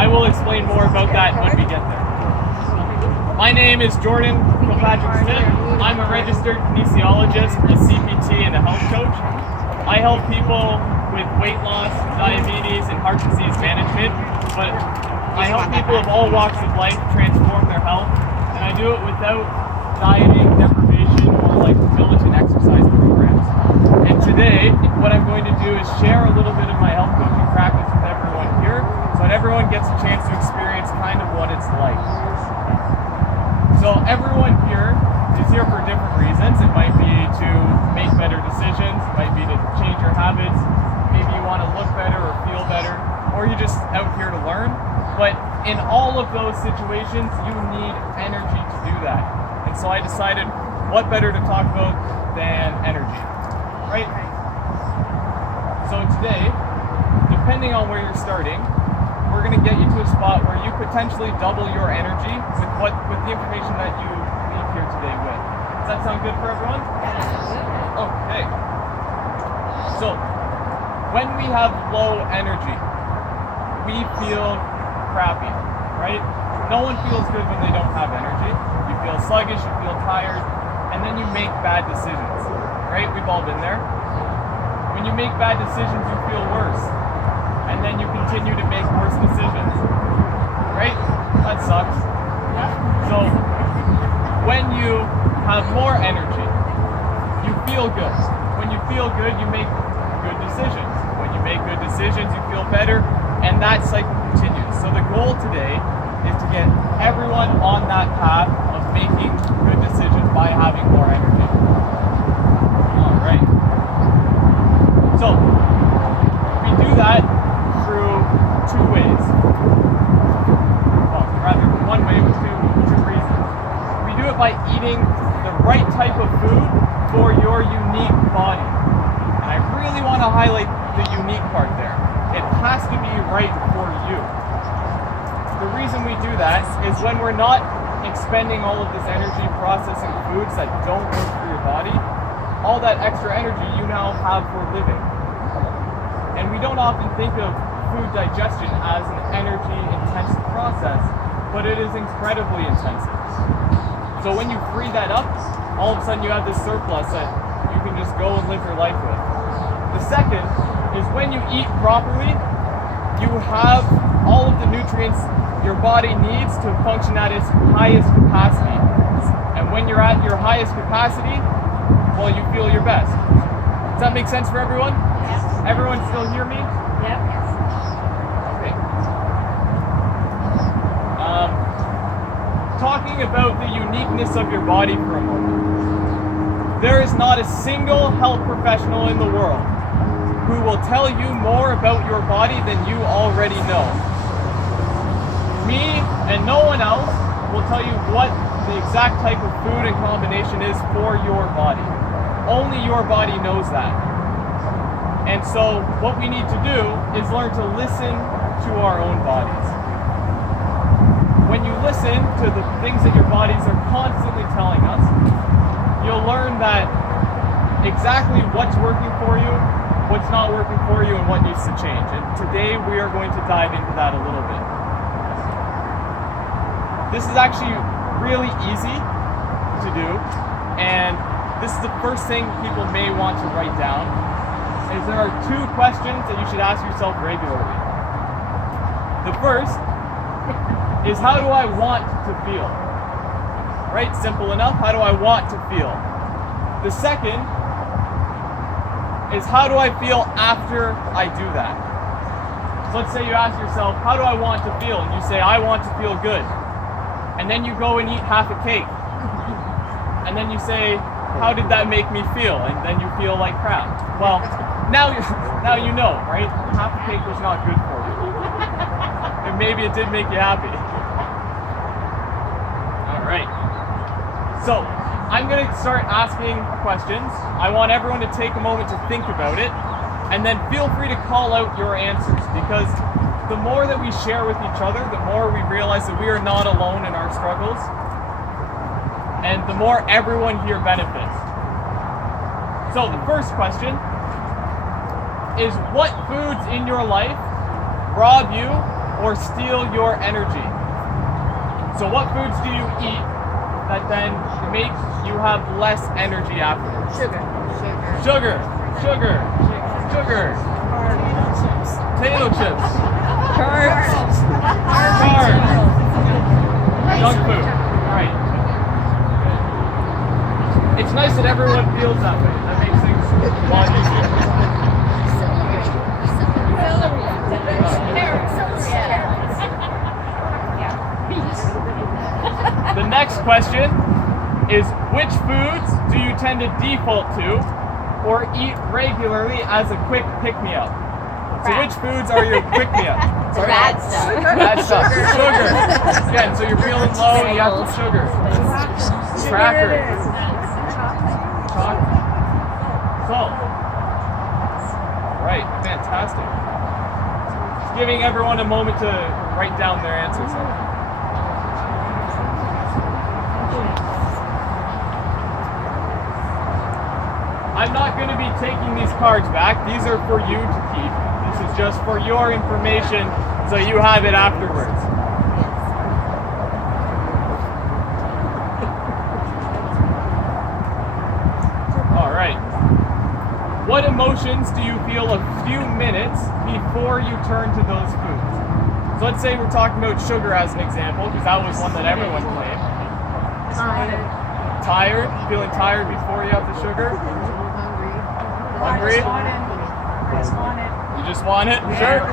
I will explain more about that when we get there. My name is Jordan Kilpatrick-Smith. I'm a registered kinesiologist, a CPT, and a health coach. I help people with weight loss, diabetes, and heart disease management, but I help people of all walks of life transform their health, and I do it without dieting, deprivation, or like diligent exercise programs. And today, what I'm going to do is share a little bit of my health coaching practice with everyone here, so that everyone gets a chance to experience kind of what it's like. So everyone here is here for different reasons. It might be to make better decisions, it might be to change your habits, maybe you want to look better or feel better, or you're just out here to learn. But in all of those situations, you need energy to do that. And so I decided, what better to talk about than energy, right? So today, depending on where you're starting, we're going to get you to a spot where you potentially double your energy with the information that you leave here today with. Does that sound good for everyone? Okay. So, when we have low energy, we feel crappy, right? No one feels good when they don't have energy. You feel sluggish, you feel tired, and then you make bad decisions, right? We've all been there. When you make bad decisions, you feel worse. And then you continue to make worse decisions, right? That sucks. So when you have more energy, you feel good. When you feel good, you make good decisions. When you make good decisions, you feel better, and that cycle continues. So the goal today is to get everyone on that path of making good decisions by having more energy. All right. So we do that through two ways. Well, rather one way with two reasons. We do it by eating the right type of food for your unique body. And I really want to highlight the unique part there. It has to be right for you. The reason we do that is when we're not expending all of this energy processing foods that don't work for your body, all that extra energy you now have for living. And we don't often think of food digestion as an energy-intensive process, but it is incredibly intensive. So when you free that up, all of a sudden you have this surplus that you can just go and live your life with. The second is when you eat properly, you have all of the nutrients your body needs to function at its highest capacity. And when you're at your highest capacity, well, you feel your best. Does that make sense for everyone? Yes. Everyone still hear me? Yep. Okay. Talking about the uniqueness of your body for a moment. There is not a single health professional in the world who will tell you more about your body than you already know. Me and no one else will tell you what the exact type of food and combination is for your body. Only your body knows that. And so what we need to do is learn to listen to our own bodies. When you listen to the things that your bodies are constantly telling us, you'll learn that exactly what's working for you, what's not working for you, and what needs to change. And today we are going to dive into that a little bit. This is actually really easy to do, and this is the first thing people may want to write down, is there are two questions that you should ask yourself regularly. The first is, how do I want to feel? Right? Simple enough. How do I want to feel? The second is, how do I feel after I do that? So let's say you ask yourself, how do I want to feel? And you say, I want to feel good. And then you go and eat half a cake. And then you say, how did that make me feel? And then you feel like crap. Well, now you know, right? Half a cake was not good for you. And maybe it did make you happy. All right. So I'm going to start asking questions. I want everyone to take a moment to think about it, and then feel free to call out your answers, because the more that we share with each other, the more we realize that we are not alone in our struggles, and the more everyone here benefits. So the first question is, what foods in your life rob you or steal your energy? So what foods do you eat that then make you have less energy afterwards? Sugar. Potato chips. Carbs. Junk food. Right. It's nice that everyone feels that way. That makes things a lot easier. The next question is, which foods do you tend to default to or eat regularly as a quick pick-me-up? So which foods are your pick-me-up? Sorry? Bad stuff. Bad stuff. Sugar. Again, so you're feeling low and you have some sugar. Crackers. Chocolate. Salt. Right, fantastic. Just giving everyone a moment to write down their answers. I'm not going to be taking these cards back. These are for you to keep. This is just for your information, so you have it afterwards. All right. What emotions do you feel a few minutes before you turn to those foods? So let's say we're talking about sugar as an example, because that was one that everyone claimed. Tired? Feeling tired before you have the sugar? Hungry? You just want it? Sure?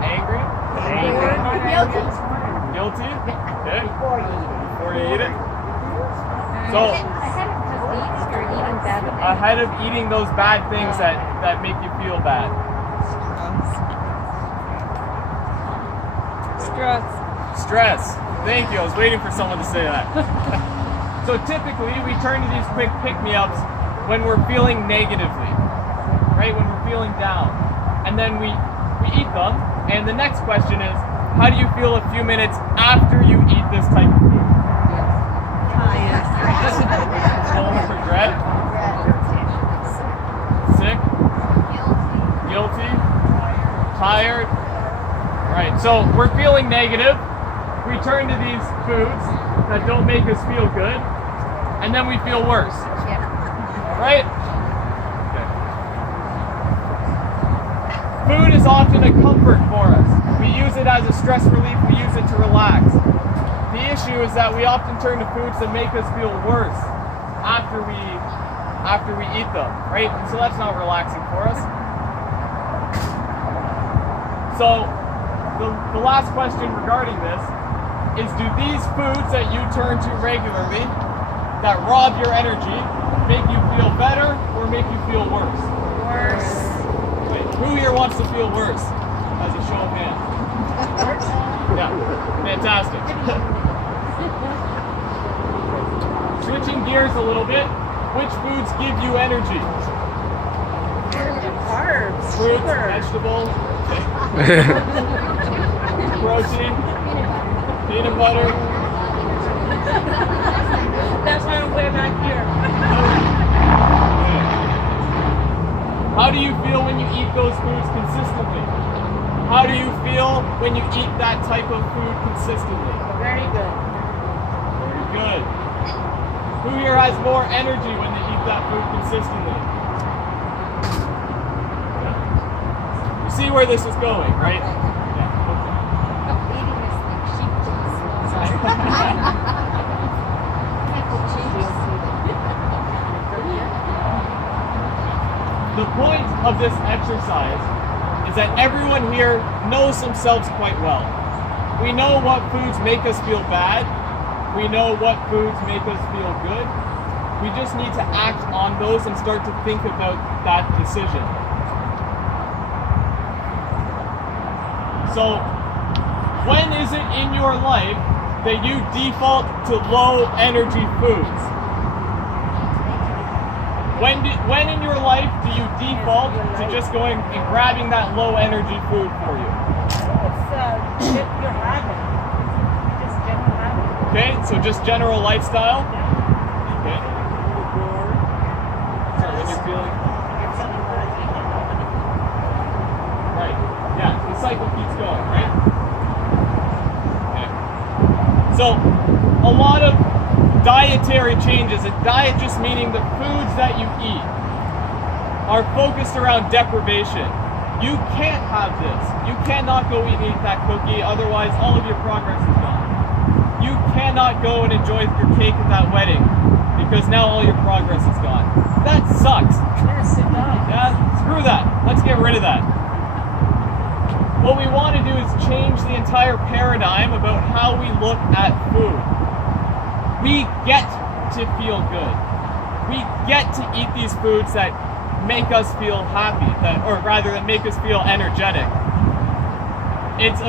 Angry. Guilty? Okay. Before you eat it? So, ahead of eating those bad things that make you feel bad. Stress. Thank you. I was waiting for someone to say that. So typically, we turn to these quick pick-me-ups when we're feeling negatively, right? When we're feeling down. And then we eat them. And the next question is, how do you feel a few minutes after you eat this type of food? Full of regret? Sick? Guilty? Tired? Right, so we're feeling negative. We turn to these foods that don't make us feel good, and then we feel worse. Right? Okay. Food is often a comfort for us. We use it as a stress relief, we use it to relax. The issue is that we often turn to foods that make us feel worse after we eat them, right? And so that's not relaxing for us. So the last question regarding this is, do these foods that you turn to regularly that rob your energy make you feel better or make you feel worse? Worse. Wait, who here wants to feel worse? As a show of hands. Yeah, fantastic. Switching gears a little bit, which foods give you energy? Carbs. Fruits, vegetables, protein, peanut butter. That's why I'm way back here. How do you feel when you eat those foods consistently? How do you feel when you eat that type of food consistently? Very good. Very good. Who here has more energy when they eat that food consistently? You see where this is going, right? Eating is like sheep The point of this exercise is that everyone here knows themselves quite well. We know what foods make us feel bad. We know what foods make us feel good. We just need to act on those and start to think about that decision. So, when is it in your life that you default to low energy foods? When in your life do you default to just going and grabbing that low energy food for you? It's your habit. Just general habit. Okay, so just general lifestyle? Okay. Sorry, when you're feeling... Right. going, right? Okay. So, a lot of dietary changes, and diet just meaning the foods that you eat, are focused around deprivation. You can't have this. You cannot go eat that cookie, otherwise all of your progress is gone. You cannot go and enjoy your cake at that wedding, because now all your progress is gone. That sucks. Yes, it does. Yeah, screw that. Let's get rid of that. What we want to do is change the entire paradigm about how we look at food. We get to feel good. We get to eat these foods that make us feel happy, or rather that make us feel energetic. It's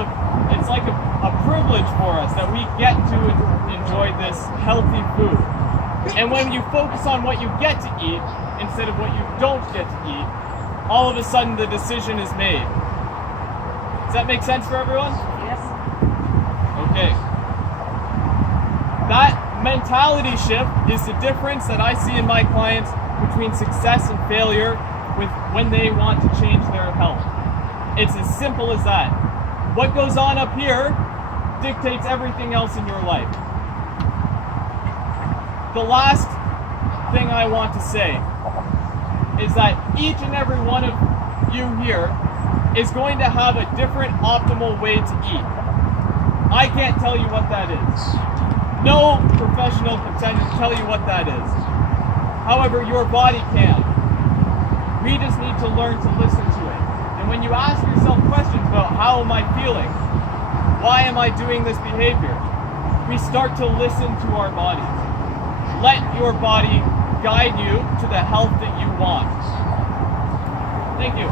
like a privilege for us that we get to enjoy this healthy food. And when you focus on what you get to eat instead of what you don't get to eat, all of a sudden the decision is made. Does that make sense for everyone? Yes. Okay. That mentality shift is the difference that I see in my clients between success and failure with when they want to change their health. It's as simple as that. What goes on up here dictates everything else in your life. The last thing I want to say is that each and every one of you here is going to have a different optimal way to eat. I can't tell you what that is. No professional can tell you what that is. However, your body can. We just need to learn to listen to it. And when you ask yourself questions about how am I feeling, why am I doing this behavior, we start to listen to our bodies. Let your body guide you to the health that you want. Thank you.